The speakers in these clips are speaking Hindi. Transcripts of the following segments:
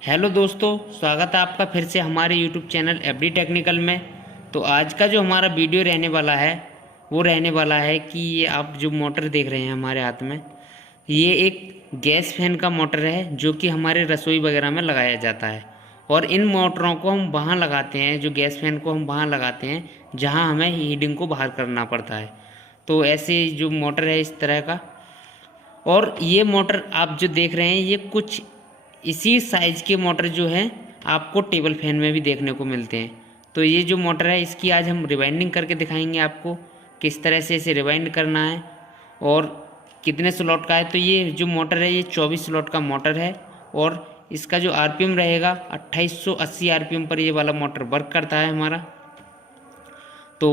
हेलो दोस्तों, स्वागत है आपका फिर से हमारे यूट्यूब चैनल एफडी टेक्निकल में। तो आज का जो हमारा वीडियो रहने वाला है वो रहने वाला है कि ये आप जो मोटर देख रहे हैं हमारे हाथ में, ये एक गैस फैन का मोटर है जो कि हमारे रसोई वगैरह में लगाया जाता है। और इन मोटरों को हम वहाँ लगाते हैं, जो गैस फैन को हम वहाँ लगाते हैं जहाँ हमें हीटिंग को बाहर करना पड़ता है। तो ऐसे जो मोटर है इस तरह का, और ये मोटर आप जो देख रहे हैं ये कुछ इसी साइज़ के मोटर जो हैं आपको टेबल फैन में भी देखने को मिलते हैं। तो ये जो मोटर है इसकी आज हम रिवाइंडिंग करके दिखाएंगे आपको किस तरह से इसे रिवाइंड करना है और कितने स्लॉट का है। तो ये जो मोटर है ये 24 स्लॉट का मोटर है और इसका जो आरपीएम रहेगा 2880 आरपीएम पर ये वाला मोटर वर्क करता है हमारा। तो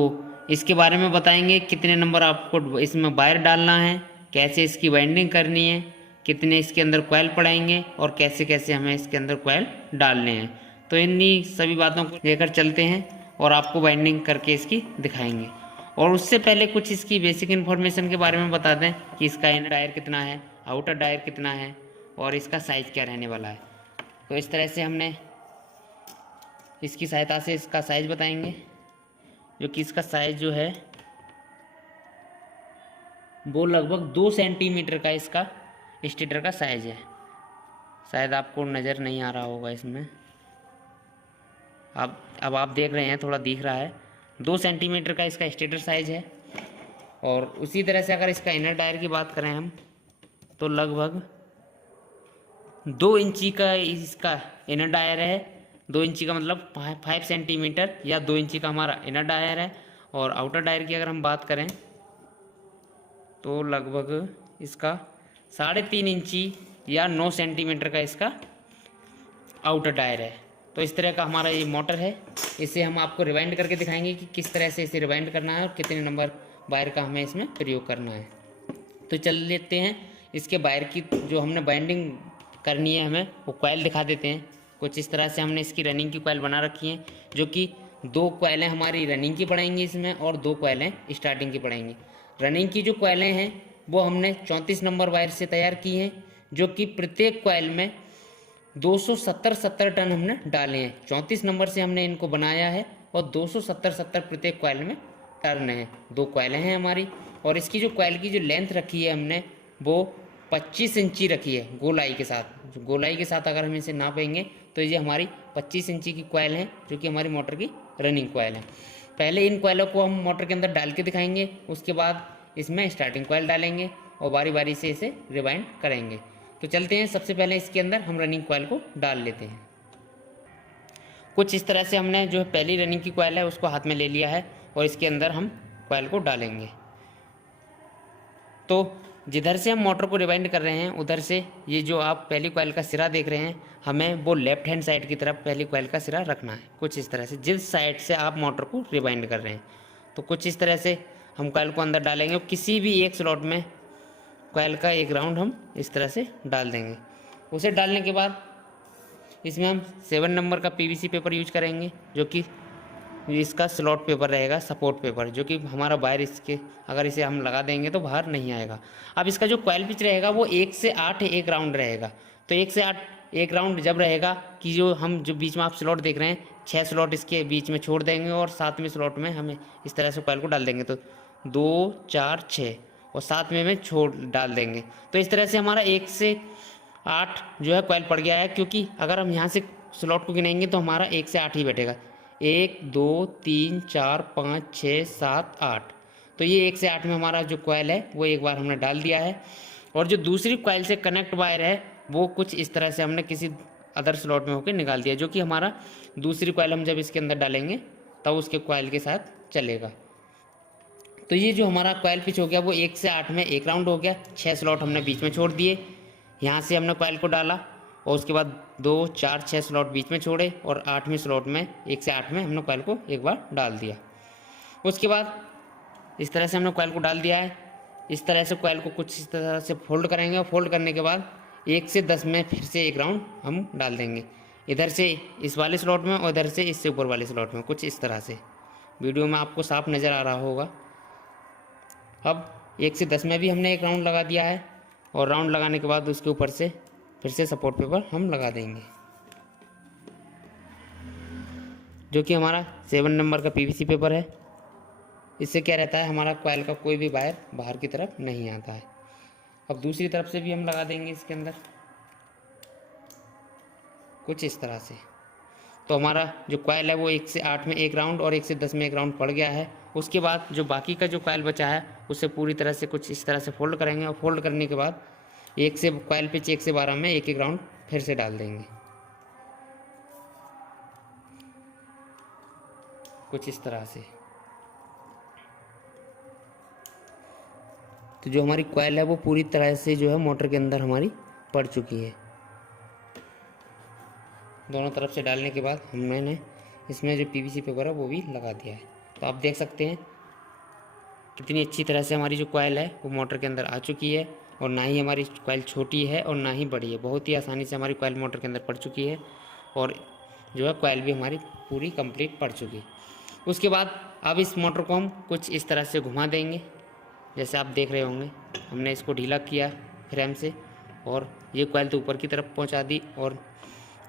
इसके बारे में बताएंगे कितने नंबर आपको इसमें वायर डालना है, कैसे इसकी वाइंडिंग करनी है, कितने इसके अंदर कॉइल पड़ाएंगे और कैसे कैसे हमें इसके अंदर कॉइल डालने हैं। तो इन्हीं सभी बातों को लेकर चलते हैं और आपको वाइंडिंग करके इसकी दिखाएंगे। और उससे पहले कुछ इसकी बेसिक इन्फॉर्मेशन के बारे में बता दें कि इसका इनर डायर कितना है, आउटर डायर कितना है और इसका साइज़ क्या रहने वाला है। तो इस तरह से हमने इसकी सहायता से इसका साइज़ बताएंगे, जो कि इसका साइज़ जो है वो लगभग 2 सेंटीमीटर का इसका स्टेटर का साइज है। शायद आपको नज़र नहीं आ रहा होगा इसमें, अब आप देख रहे हैं, थोड़ा दिख रहा है। 2 सेंटीमीटर का इसका स्टेटर साइज है। और उसी तरह से अगर इसका इनर डायर की बात करें हम, तो लगभग 2 इंची का इसका इनर डायर है। 2 इंची का मतलब 5 सेंटीमीटर या 2 इंची का हमारा इनर डायर है। और आउटर डायर की अगर हम बात करें तो लगभग इसका 3.5 इंची या 9 सेंटीमीटर का इसका आउटर डायर है। तो इस तरह का हमारा ये मोटर है। इसे हम आपको रिवाइंड करके दिखाएंगे कि किस तरह से इसे रिवाइंड करना है और कितने नंबर वायर का हमें इसमें प्रयोग करना है। तो चल लेते हैं इसके वायर की जो हमने बाइंडिंग करनी है हमें वो कॉइल दिखा देते हैं। कुछ इस तरह से हमने इसकी रनिंग की कॉइल बना रखी है, जो कि 2 कॉइलें हमारी रनिंग की पड़ेंगी इसमें और 2 कॉइलें स्टार्टिंग की पड़ेंगी। रनिंग की जो कॉइलें हैं वो हमने 34 नंबर वायर से तैयार की हैं, जो कि प्रत्येक कॉइल में 270 टन हमने डाले हैं। 34 नंबर से हमने इनको बनाया है और 270 प्रत्येक कॉइल में टर्न है। 2 कॉइलें हैं हमारी। और इसकी जो कॉइल की जो लेंथ रखी है हमने वो 25 इंची रखी है गोलाई के साथ। जो गोलाई के साथ अगर हम इसे नापेंगे तो ये हमारी 25 इंची की कॉइल है, जो कि हमारी मोटर की रनिंग कॉइल है। पहले इन कॉइलों को हम मोटर के अंदर डाल के दिखाएंगे, उसके बाद इसमें स्टार्टिंग कॉइल डालेंगे और बारी बारी से इसे रिवाइंड करेंगे। तो चलते हैं, सबसे पहले इसके अंदर हम रनिंग कॉइल को डाल लेते हैं। कुछ इस तरह से हमने जो पहली रनिंग की कॉइल है उसको हाथ में ले लिया है और इसके अंदर हम कॉइल को डालेंगे। तो जिधर से हम मोटर को रिवाइंड कर रहे हैं उधर से ये जो आप पहली कॉइल का सिरा देख रहे हैं, हमें वो लेफ्ट हैंड साइड की तरफ पहली कॉइल का सिरा रखना है। कुछ इस तरह से जिस साइड से आप मोटर को रिवाइंड कर रहे हैं, तो कुछ इस तरह से हम कॉइल को अंदर डालेंगे और किसी भी एक स्लॉट में कॉइल का एक राउंड हम इस तरह से डाल देंगे। उसे डालने के बाद इसमें हम 7 नंबर का पीवीसी पेपर यूज करेंगे, जो कि इसका स्लॉट पेपर रहेगा, सपोर्ट पेपर, जो कि हमारा वायर इसके अगर इसे हम लगा देंगे तो बाहर नहीं आएगा। अब इसका जो कॉइल पिच रहेगा वो 1 से 8 एक राउंड रहेगा। तो 1 से 8 एक राउंड जब रहेगा कि जो बीच में आप स्लॉट देख रहे हैं 6 स्लॉट इसके बीच में छोड़ देंगे और 7वें स्लॉट में हमें इस तरह से कॉइल को डाल देंगे। तो 2 4 6 और 7वें में छोड़ डाल देंगे। तो इस तरह से हमारा 1 से 8 जो है कॉइल पड़ गया है, क्योंकि अगर हम यहाँ से स्लॉट को गिनेंगे तो हमारा 1 से 8 ही बैठेगा। 1 2 3 4 5 6 7 8। तो ये 1 से 8 में हमारा जो कॉइल है वो एक बार हमने डाल दिया है। और जो दूसरी कॉइल से कनेक्ट वायर है वो कुछ इस तरह से हमने किसी अदर स्लॉट में होकर निकाल दिया, जो कि हमारा दूसरी कॉइल हम जब इसके अंदर डालेंगे तब उसके कॉइल के साथ चलेगा। तो ये जो हमारा कॉइल पिच हो गया वो 1 से 8 में एक राउंड हो गया। 6 स्लॉट हमने बीच में छोड़ दिए, यहाँ से हमने कॉइल को डाला और उसके बाद 2 4 6 स्लॉट बीच में छोड़े और 8वें स्लॉट में 1 से 8 में हमने कॉइल को एक बार डाल दिया। उसके बाद इस तरह से हमने कॉइल को डाल दिया है। इस तरह से कॉइल को कुछ इस तरह से फोल्ड करेंगे और फोल्ड करने के बाद 1 से 10 में फिर से एक राउंड हम डाल देंगे, इधर से इस वाले स्लॉट में और इधर से इससे ऊपर वाले स्लॉट में। कुछ इस तरह से वीडियो में आपको साफ नज़र आ रहा होगा। अब 1 से 10 में भी हमने एक राउंड लगा दिया है और राउंड लगाने के बाद उसके ऊपर से फिर से सपोर्ट पेपर हम लगा देंगे। जो कि हमारा 7 नंबर का पीवीसी पेपर है। इससे क्या रहता है, हमारा कॉइल का कोई भी वायर बाहर की तरफ नहीं आता है। अब दूसरी तरफ से भी हम लगा देंगे इसके अंदर कुछ इस तरह से। तो हमारा जो कॉइल है वो 1 से 8 में एक राउंड और 1 से 10 में एक राउंड पड़ गया है। उसके बाद जो बाकी का जो कॉइल बचा है उसे पूरी तरह से कुछ इस तरह से फोल्ड करेंगे और फोल्ड करने के बाद एक से कॉइल पिच 1 से 12 में एक एक राउंड फिर से डाल देंगे कुछ इस तरह से। तो जो हमारी कॉइल है वो पूरी तरह से जो है मोटर के अंदर हमारी पड़ चुकी है। दोनों तरफ से डालने के बाद मैंने इसमें जो पीवीसी पेपर है वो भी लगा दिया है। तो आप देख सकते हैं कितनी अच्छी तरह से हमारी जो कॉइल है वो मोटर के अंदर आ चुकी है, और ना ही हमारी कॉइल छोटी है और ना ही बड़ी है। बहुत ही आसानी से हमारी कॉइल मोटर के अंदर पड़ चुकी है, और जो है कॉइल भी हमारी पूरी कंप्लीट पड़ चुकी है। उसके बाद अब इस मोटर को हम कुछ इस तरह से घुमा देंगे, जैसे आप देख रहे होंगे। हमने इसको ढीला किया फ्रेम से और ये कॉइल तो ऊपर की तरफ पहुंचा दी, और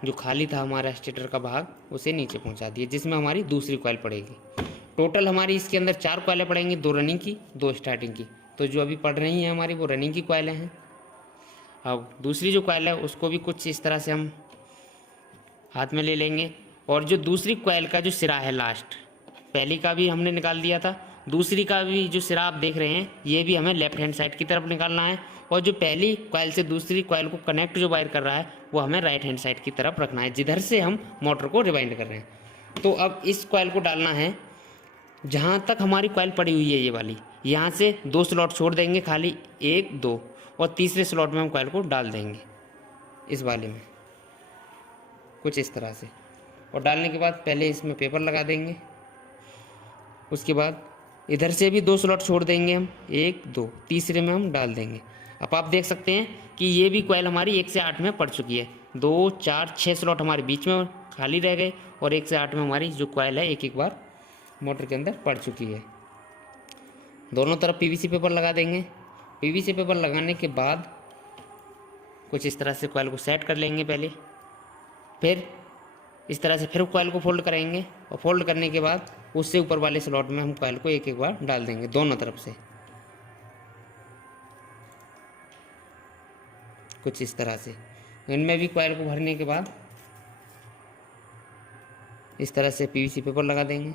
जो खाली था हमारा स्टेटर का भाग उसे नीचे पहुंचा दिया, जिसमें हमारी दूसरी कॉइल पड़ेगी। टोटल हमारी इसके अंदर 4 कॉइलें पड़ेंगी, 2 रनिंग की 2 स्टार्टिंग की। तो जो अभी पड़ रही हैं हमारी वो रनिंग की कॉइलें हैं। अब दूसरी जो कॉइल है उसको भी कुछ इस तरह से हम हाथ में ले लेंगे, और जो दूसरी कॉइल का जो सिरा है लास्ट, पहली का भी हमने निकाल दिया था, दूसरी का भी जो सिरा आप देख रहे हैं ये भी हमें लेफ्ट हैंड साइड की तरफ निकालना है, और जो पहली कॉइल से दूसरी कॉइल को कनेक्ट जो वायर कर रहा है वो हमें राइट हैंड साइड की तरफ रखना है, जिधर से हम मोटर को रिवाइंड कर रहे हैं। तो अब इस कॉइल को डालना है जहाँ तक हमारी कॉइल पड़ी हुई है ये वाली, यहाँ से 2 स्लॉट छोड़ देंगे खाली, 1 2, और तीसरे स्लॉट में हम कॉइल को डाल देंगे इस वाले में कुछ इस तरह से। और डालने के बाद पहले इसमें पेपर लगा देंगे, उसके बाद इधर से भी 2 स्लॉट छोड़ देंगे हम, 1 2, तीसरे में हम डाल देंगे। अब आप देख सकते हैं कि ये भी कॉइल हमारी 1 से 8 में पड़ चुकी है। 2 4 6 स्लॉट हमारे बीच में खाली रह गए, और 1 से 8 में हमारी जो कॉइल है एक एक बार मोटर के अंदर पड़ चुकी है। दोनों तरफ पीवीसी पेपर लगा देंगे। पीवीसी पेपर लगाने के बाद कुछ इस तरह से कॉइल को सेट कर लेंगे पहले, फिर इस तरह से फिर कॉइल को फोल्ड करेंगे, और फोल्ड करने के बाद उससे ऊपर वाले स्लॉट में हम कॉइल को एक एक बार डाल देंगे दोनों तरफ से कुछ इस तरह से। इनमें भी कॉइल को भरने के बाद इस तरह से पीवीसी पेपर लगा देंगे।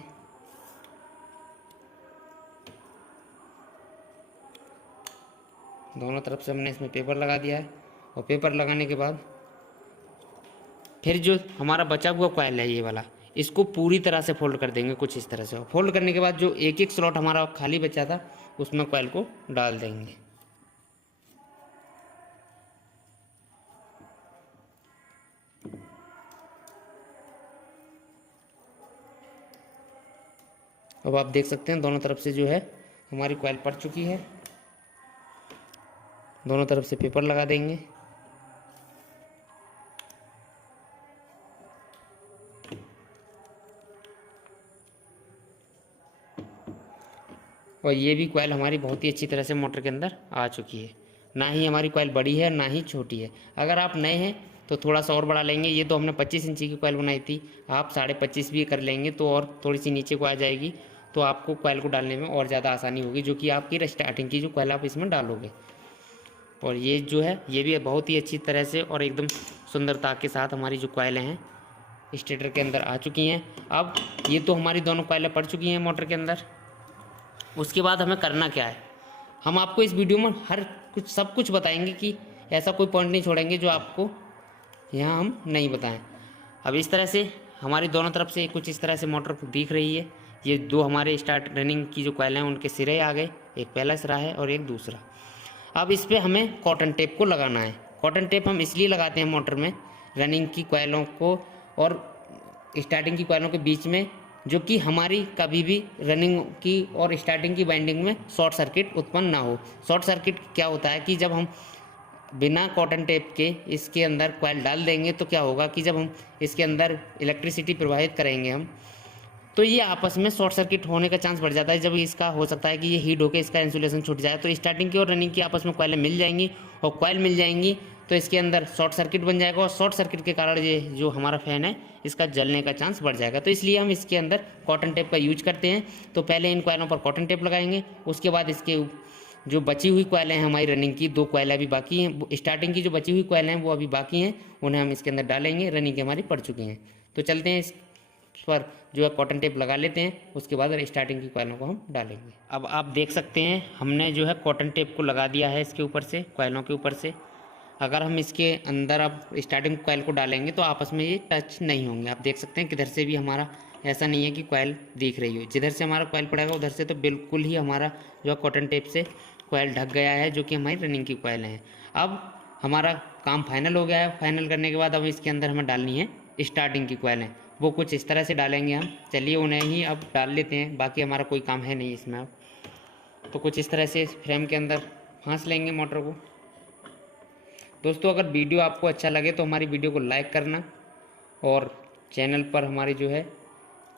दोनों तरफ से हमने इसमें पेपर लगा दिया है, और पेपर लगाने के बाद फिर जो हमारा बचा हुआ कॉइल है ये वाला, इसको पूरी तरह से फोल्ड कर देंगे कुछ इस तरह से। फोल्ड करने के बाद जो एक एक स्लॉट हमारा खाली बचा था उसमें कॉइल को डाल देंगे। अब आप देख सकते हैं दोनों तरफ से जो है हमारी कॉइल पड़ चुकी है। दोनों तरफ से पेपर लगा देंगे। और ये भी कॉइल हमारी बहुत ही अच्छी तरह से मोटर के अंदर आ चुकी है। ना ही हमारी कॉइल बड़ी है ना ही छोटी है। अगर आप नए हैं तो थोड़ा सा और बढ़ा लेंगे। ये तो हमने 25 इंची की कॉइल बनाई थी, आप 25.5 भी कर लेंगे तो और थोड़ी सी नीचे को आ जाएगी, तो आपको कॉइल को डालने में और ज़्यादा आसानी होगी, जो कि आपकी स्टार्टिंग की जो कॉइल आप इसमें डालोगे। और ये जो है ये भी बहुत ही अच्छी तरह से और एकदम सुंदरता के साथ हमारी जो कॉइलें हैं स्टेटर के अंदर आ चुकी हैं। अब ये तो हमारी दोनों कॉइलें पड़ चुकी हैं मोटर के अंदर। उसके बाद हमें करना क्या है, हम आपको इस वीडियो में हर कुछ सब कुछ बताएंगे कि ऐसा कोई पॉइंट नहीं छोड़ेंगे जो आपको यहाँ हम नहीं बताएं। अब इस तरह से हमारी दोनों तरफ से कुछ इस तरह से मोटर दिख रही है। ये 2 हमारे स्टार्ट रनिंग की जो कॉइल हैं उनके सिरे आ गए, एक पहला सिरा है और एक दूसरा। अब इस पर हमें कॉटन टेप को लगाना है। कॉटन टेप हम इसलिए लगाते हैं मोटर में रनिंग की कॉइलों को और स्टार्टिंग की कॉइलों के बीच में, जो कि हमारी कभी भी रनिंग की और स्टार्टिंग की वाइंडिंग में शॉर्ट सर्किट उत्पन्न ना हो। शॉर्ट सर्किट क्या होता है कि जब हम बिना कॉटन टेप के इसके अंदर कॉइल डाल देंगे तो क्या होगा कि जब हम इसके अंदर इलेक्ट्रिसिटी प्रवाहित करेंगे हम, तो ये आपस में शॉर्ट सर्किट होने का चांस बढ़ जाता है। जब इसका हो सकता है कि ये हीट होकर इसका इंसुलेशन छूट जाए, तो स्टार्टिंग की और रनिंग की आपस में कॉइलें मिल जाएंगी, और कॉइल मिल जाएंगी तो इसके अंदर शॉर्ट सर्किट बन जाएगा और शॉर्ट सर्किट के कारण ये जो हमारा फ़ैन है इसका जलने का चांस बढ़ जाएगा। तो इसलिए हम इसके अंदर कॉटन टेप का यूज करते हैं। तो पहले इन कॉइलों पर कॉटन टेप लगाएंगे, उसके बाद इसके जो बची हुई कॉइलें हैं हमारी रनिंग की, 2 कॉइलें अभी बाकी हैं, स्टार्टिंग की जो बची हुई कॉइलें हैं वो अभी बाकी हैं, उन्हें हम इसके अंदर डालेंगे। रनिंग की हमारी पड़ चुकी हैं। तो चलते हैं इस पर जो है कॉटन टेप लगा लेते हैं, उसके बाद स्टार्टिंग की कॉइलों को हम डालेंगे। अब आप देख सकते हैं हमने जो है कॉटन टेप को लगा दिया है इसके ऊपर से, कॉइलों के ऊपर से। अगर हम इसके अंदर अब स्टार्टिंग कॉइल को डालेंगे तो आपस में ये टच नहीं होंगे। आप देख सकते हैं किधर से भी हमारा ऐसा नहीं है कि कॉइल दिख रही हो, जिधर से हमारा कॉइल पड़ेगा उधर से तो बिल्कुल ही हमारा जो कॉटन टेप से कॉइल ढक गया है, जो कि हमारी रनिंग की कॉइल हैं। अब हमारा काम फाइनल हो गया है। फाइनल करने के बाद अब इसके अंदर हमें डालनी है स्टार्टिंग की कॉइलें, वो कुछ इस तरह से डालेंगे हम। चलिए उन्हें ही अब डाल लेते हैं, बाकी हमारा कोई काम है नहीं इसमें अब। तो कुछ इस तरह से फ्रेम के अंदर फांस लेंगे मोटर को। दोस्तों अगर वीडियो आपको अच्छा लगे तो हमारी वीडियो को लाइक करना और चैनल पर हमारी जो है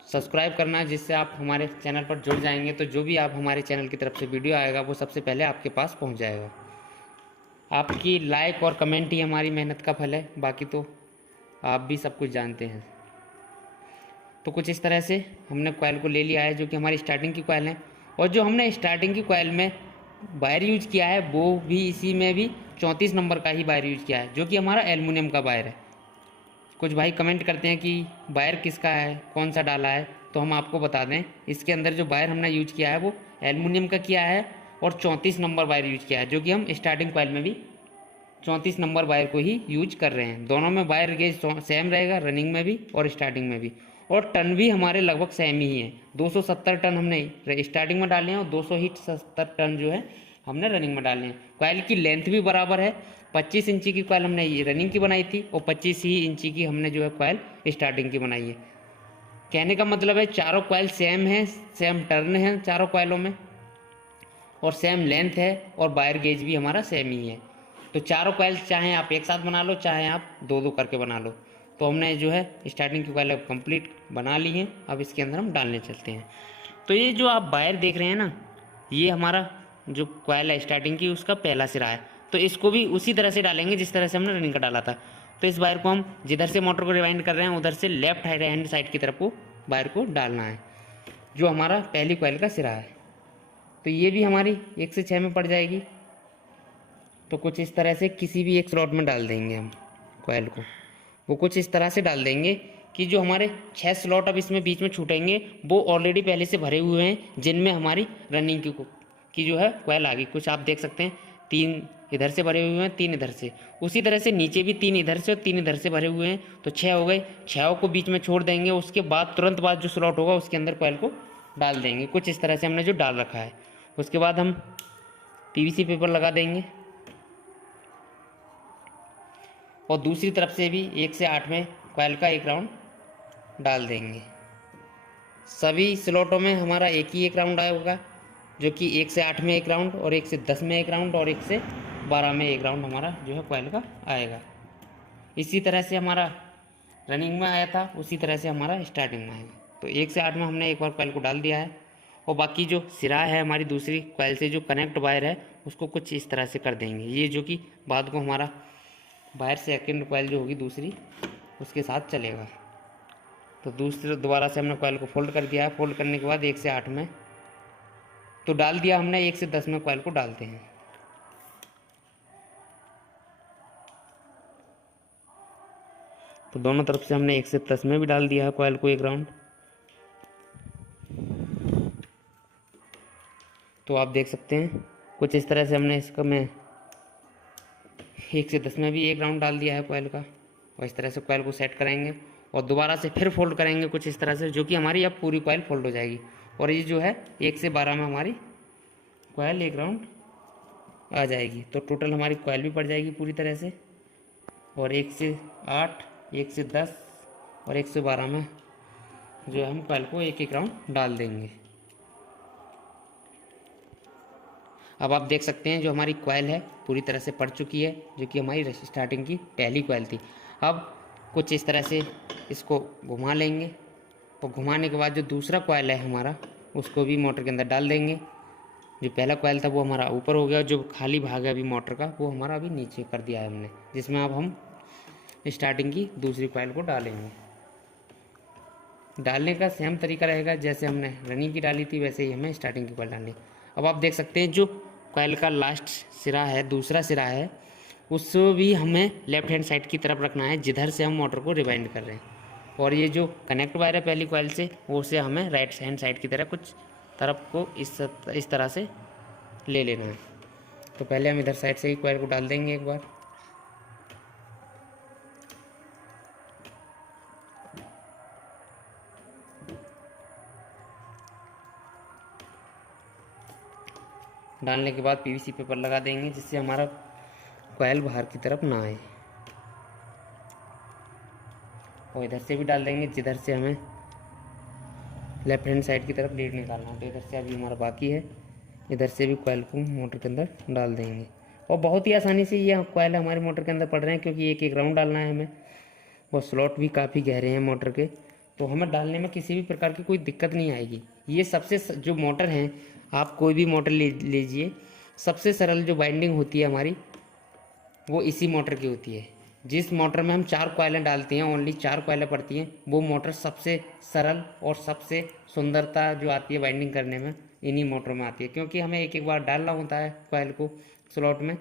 सब्सक्राइब करना, जिससे आप हमारे चैनल पर जुड़ जाएंगे तो जो भी आप हमारे चैनल की तरफ से वीडियो आएगा वो सबसे पहले आपके पास पहुंच जाएगा। आपकी लाइक और कमेंट ही हमारी मेहनत का फल है, बाकी तो आप भी सब कुछ जानते हैं। तो कुछ इस तरह से हमने कॉइल को ले लिया है, जो कि हमारी स्टार्टिंग की कॉइल है। और जो हमने स्टार्टिंग की कॉइल में वायर यूज किया है वो भी इसी में भी 34 नंबर का ही वायर यूज किया है, जो कि हमारा एल्युमिनियम का वायर है। कुछ भाई कमेंट करते हैं कि वायर किसका है, कौन सा डाला है, तो हम आपको बता दें इसके अंदर जो वायर हमने यूज किया है वो एल्युमिनियम का किया है और 34 नंबर वायर यूज किया है, जो कि हम स्टार्टिंग कॉइल में भी 34 नंबर वायर को ही यूज कर रहे हैं। दोनों में वायर गेज सेम रहेगा, रनिंग में भी और स्टार्टिंग में भी। और टन भी हमारे लगभग सेम ही है। 270 टन हमने स्टार्टिंग में डाले हैं और 270 टन जो है हमने रनिंग में डाले हैं। कॉइल की लेंथ भी बराबर है। 25 इंची की कॉइल हमने ये रनिंग की बनाई थी और 25 ही इंची की हमने जो है कॉइल स्टार्टिंग की बनाई है। कहने का मतलब है चारों कॉइल सेम है, सेम टर्न है चारों कॉइलों में और सेम लेंथ है और वायर गेज भी हमारा सेम ही है। तो चारों कॉइल चाहे आप एक साथ बना लो, चाहे आप 2-2 करके बना लो। तो हमने जो है स्टार्टिंग की कॉइल कंप्लीट बना ली है। अब इसके अंदर हम डालने चलते हैं। तो ये जो आप वायर देख रहे हैं ना, ये हमारा जो कॉइल है स्टार्टिंग की उसका पहला सिरा है। तो इसको भी उसी तरह से डालेंगे जिस तरह से हमने रनिंग का डाला था। तो इस वायर को हम जिधर से मोटर को रिवाइंड कर रहे हैं उधर से लेफ्ट हैंड साइड की तरफ को वायर को डालना है, जो हमारा पहली कॉइल का सिरा है। तो ये भी हमारी 1 से 6 में पड़ जाएगी। तो कुछ इस तरह से किसी भी एक स्लॉट में डाल देंगे हम कॉइल को। वो कुछ इस तरह से डाल देंगे कि जो हमारे 6 स्लॉट अब इसमें बीच में छूटेंगे वो ऑलरेडी पहले से भरे हुए हैं, जिनमें हमारी रनिंग की जो है कॉइल आ गई। कुछ आप देख सकते हैं 3 इधर से भरे हुए हैं, 3 इधर से। उसी तरह से नीचे भी 3 इधर से और 3 इधर से भरे हुए हैं। तो 6 हो गए। 6 को बीच में छोड़ देंगे, उसके बाद तुरंत बाद जो स्लॉट होगा उसके अंदर कॉइल को डाल देंगे। कुछ इस तरह से हमने जो डाल रखा है। उसके बाद हम PVC पेपर लगा देंगे और दूसरी तरफ से भी 1 से 8 में कॉइल का एक राउंड डाल देंगे। सभी स्लॉटों में हमारा एक ही एक राउंड आएगा, जो कि 1 से 8 में एक राउंड और 1 से 10 में एक राउंड और 1 से 12 में एक राउंड हमारा जो है कॉइल का आएगा। इसी तरह से हमारा रनिंग में आया था, उसी तरह से हमारा स्टार्टिंग में आएगा। तो 1 से 8 में हमने एक बार कॉइल को डाल दिया है और बाकी जो सिरा है हमारी दूसरी कॉइल से जो कनेक्ट वायर है उसको कुछ इस तरह से कर देंगे। ये जो कि बाद को हमारा वायर सेकंड कॉइल जो होगी दूसरी उसके साथ चलेगा। तो दोबारा से हमने कॉइल को फोल्ड कर दिया है। फोल्ड करने के बाद 1 से 8 में तो डाल दिया हमने। 1 से 10 में कॉइल को डालते हैं। तो दोनों तरफ से हमने 1 से 10 में भी डाल दिया है कॉइल को एक राउंड। तो आप देख सकते हैं कुछ इस तरह से हमने इसका में 1 से 10 में भी एक राउंड डाल दिया है कॉइल का। और इस तरह से कॉइल को सेट करेंगे और दोबारा से फिर फोल्ड करेंगे कुछ इस तरह से, जो कि हमारी अब पूरी कॉइल फोल्ड हो जाएगी। और ये जो है 1 से 12 में हमारी कॉइल एक राउंड आ जाएगी। तो टोटल हमारी कॉइल भी पड़ जाएगी पूरी तरह से। और 1 से 8, 1 से 10 और 1 से 12 में जो है हम कॉइल को एक एक राउंड डाल देंगे। अब आप देख सकते हैं जो हमारी कॉइल है पूरी तरह से पड़ चुकी है, जो कि हमारी स्टार्टिंग की पहली कॉइल थी। अब कुछ इस तरह से इसको घुमा लेंगे और घुमाने के बाद जो दूसरा कॉइल है हमारा उसको भी मोटर के अंदर डाल देंगे, जो पहला कॉइल था वो हमारा ऊपर हो गया, जो खाली भाग है अभी मोटर का वो हमारा अभी नीचे कर दिया है हमने, जिसमें अब हम स्टार्टिंग की दूसरी कॉइल को डालेंगे। डालने का सेम तरीका रहेगा, जैसे हमने रनिंग की डाली थी वैसे ही हमें स्टार्टिंग की कॉइल डालनी। अब आप देख सकते हैं जो कॉइल का लास्ट सिरा है, दूसरा सिरा है, उसको भी हमें लेफ्ट हैंड साइड की तरफ रखना है जिधर से हम मोटर को रिवाइंड कर रहे हैं। और ये जो कनेक्ट वायर है पहली कॉइल से, वो से हमें राइट हैंड साइड की तरह कुछ तरफ को इस तरह से ले लेना है। तो पहले हम इधर साइड से ही कॉइल को डाल देंगे एक बार। डालने के बाद पीवीसी पेपर लगा देंगे जिससे हमारा कॉइल बाहर की तरफ ना आए। और इधर से भी डाल देंगे जिधर से हमें लेफ्ट हैंड साइड की तरफ लीड निकालना है। तो इधर से अभी हमारा बाकी है, इधर से भी कॉइल को मोटर के अंदर डाल देंगे। और बहुत ही आसानी से ये कॉइल हमारे मोटर के अंदर पड़ रहे हैं, क्योंकि एक एक राउंड डालना है हमें, और स्लॉट भी काफ़ी गहरे हैं मोटर के, तो हमें डालने में किसी भी प्रकार की कोई दिक्कत नहीं आएगी। ये सबसे जो मोटर हैं, आप कोई भी मोटर लीजिए, सबसे सरल जो बाइंडिंग होती है हमारी वो इसी मोटर की होती है। जिस मोटर में हम 4 कॉइलें डालते हैं, ओनली 4 कॉइलें पड़ती हैं, वो मोटर सबसे सरल और सबसे सुंदरता जो आती है बाइंडिंग करने में इन्हीं मोटर में आती है, क्योंकि हमें एक एक बार डालना होता है कॉइल को स्लॉट में,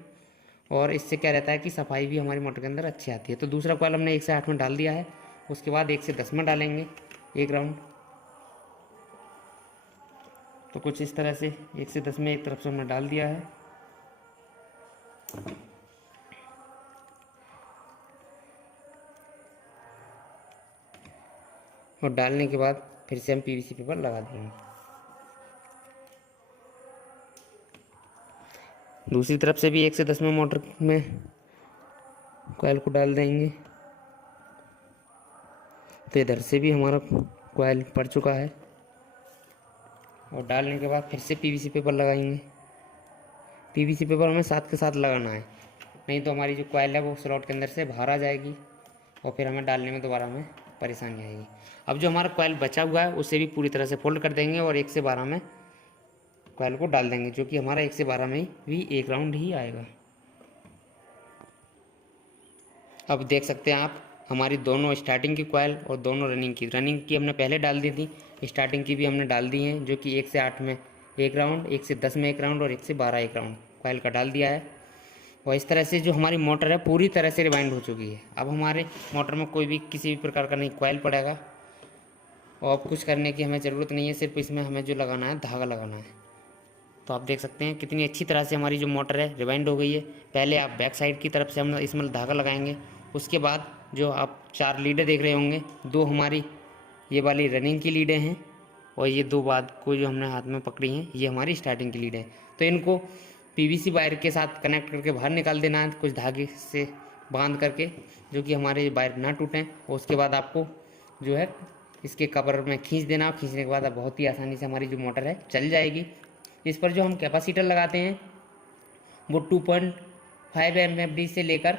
और इससे क्या रहता है कि सफाई भी हमारी मोटर के अंदर अच्छी आती है। तो दूसरा कॉइल हमने 1 से 8 में डाल दिया है, उसके बाद 1 से 10 में डालेंगे एक राउंड। तो कुछ इस तरह से 1 से 10 में एक तरफ से हमने डाल दिया है। और डालने के बाद फिर से हम पीवीसी पेपर लगा देंगे। दूसरी तरफ से भी 1 से 10 में मोटर में कॉइल को डाल देंगे। तो इधर से भी हमारा कॉइल पड़ चुका है, और डालने के बाद फिर से पीवीसी पेपर लगाएंगे। पीवीसी पेपर हमें साथ के साथ लगाना है, नहीं तो हमारी जो कॉइल है वो स्लॉट के अंदर से बाहर आ जाएगी और फिर हमें डालने में दोबारा हमें परेशानी आएगी। अब जो हमारा कॉइल बचा हुआ है उसे भी पूरी तरह से फोल्ड कर देंगे और 1 से 12 में कॉइल को डाल देंगे, जो कि हमारा 1 से 12 में भी एक राउंड ही आएगा। अब देख सकते हैं आप, हमारी दोनों स्टार्टिंग की कॉइल और दोनों रनिंग की हमने पहले डाल दी थी, स्टार्टिंग की भी हमने डाल दी हैं, जो कि 1 से 8 में एक राउंड, 1 से 10 में एक राउंड और 1 से 12 एक राउंड कॉइल का डाल दिया है। और इस तरह से जो हमारी मोटर है पूरी तरह से रिवाइंड हो चुकी है। अब हमारे मोटर में कोई भी किसी भी प्रकार का नहीं कॉइल पड़ेगा, और कुछ करने की हमें ज़रूरत नहीं है, सिर्फ इसमें हमें जो लगाना है धागा लगाना है। तो आप देख सकते हैं कितनी अच्छी तरह से हमारी जो मोटर है रिवाइंड हो गई है। पहले आप बैक साइड की तरफ से हम इसमें धागा लगाएंगे, उसके बाद जो आप 4 लीडें देख रहे होंगे, 2 हमारी ये वाली रनिंग की लीडें हैं, और ये 2 बाद को जो हमने हाथ में पकड़ी हैं ये हमारी स्टार्टिंग की लीड है। तो इनको पीवीसी वायर के साथ कनेक्ट करके बाहर निकाल देना है, कुछ धागे से बांध करके, जो कि हमारे वायर ना टूटें। और उसके बाद आपको जो है इसके कवर में खींच देना, खींचने के बाद अब बहुत ही आसानी से हमारी जो मोटर है चल जाएगी। इस पर जो हम कैपेसिटर लगाते हैं वो 2.5 MFD से लेकर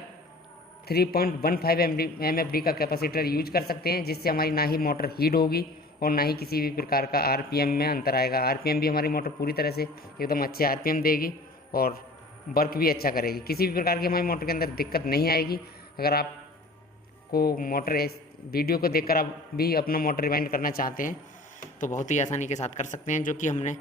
3.15 MFD का कैपेसिटर यूज कर सकते हैं, जिससे हमारी ना ही मोटर हीट होगी और ना ही किसी भी प्रकार का आरपीएम में अंतर आएगा। आरपीएम भी हमारी मोटर पूरी तरह से एकदम अच्छे आरपीएम देगी और वर्क भी अच्छा करेगी, किसी भी प्रकार की हमारी मोटर के अंदर दिक्कत नहीं आएगी। अगर आपको मोटर वीडियो को देखकर आप भी अपना मोटर रिवाइंड करना चाहते हैं तो बहुत ही आसानी के साथ कर सकते हैं, जो कि हमने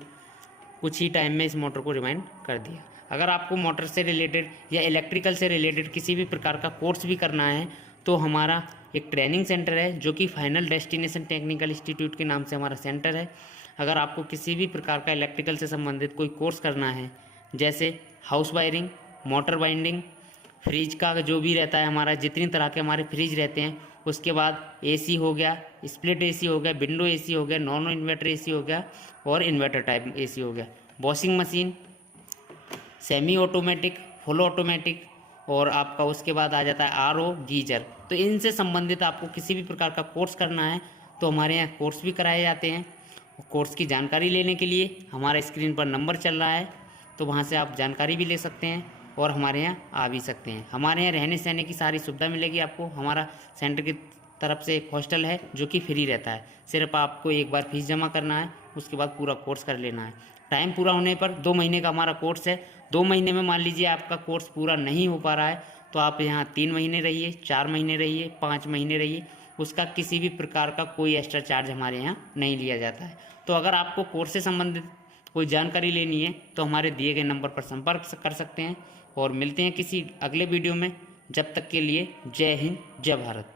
कुछ ही टाइम में इस मोटर को रिवाइंड कर दिया। अगर आपको मोटर से रिलेटेड या इलेक्ट्रिकल से रिलेटेड किसी भी प्रकार का कोर्स भी करना है तो हमारा एक ट्रेनिंग सेंटर है, जो कि फाइनल डेस्टिनेशन टेक्निकल इंस्टीट्यूट के नाम से हमारा सेंटर है। अगर आपको किसी भी प्रकार का इलेक्ट्रिकल से संबंधित कोई कोर्स करना है, जैसे house wiring, motor binding, fridge का जो भी रहता है हमारा, जितनी तरह के हमारे फ्रिज रहते हैं, उसके बाद एसी हो गया, स्प्लिट एसी हो गया, विंडो एसी हो गया, नॉन इन्वर्टर एसी हो गया और इन्वर्टर टाइप एसी हो गया, washing machine, semi automatic, full automatic, और आपका उसके बाद आ जाता है आरओ, गीजर। तो इनसे संबंधित आपको किसी भी प्रकार का कोर्स करना है तो हमारे यहाँ कोर्स भी कराए जाते हैं। कोर्स की जानकारी लेने के लिए हमारा स्क्रीन पर नंबर चल रहा है, तो वहाँ से आप जानकारी भी ले सकते हैं और हमारे यहाँ आ भी सकते हैं। हमारे यहाँ रहने सहने की सारी सुविधा मिलेगी आपको। हमारा सेंटर की तरफ से एक हॉस्टल है जो कि फ्री रहता है, सिर्फ आपको एक बार फीस जमा करना है, उसके बाद पूरा कोर्स कर लेना है। टाइम पूरा होने पर 2 महीने का हमारा कोर्स है, 2 महीने में मान लीजिए आपका कोर्स पूरा नहीं हो पा रहा है तो आप यहाँ 3 महीने रहिए, 4 महीने रहिए, 5 महीने रहिए, उसका किसी भी प्रकार का कोई एक्स्ट्रा चार्ज हमारे यहाँ नहीं लिया जाता है। तो अगर आपको कोर्स से संबंधित कोई जानकारी लेनी है तो हमारे दिए गए नंबर पर संपर्क कर सकते हैं और मिलते हैं किसी अगले वीडियो में। जब तक के लिए जय हिंद, जय भारत।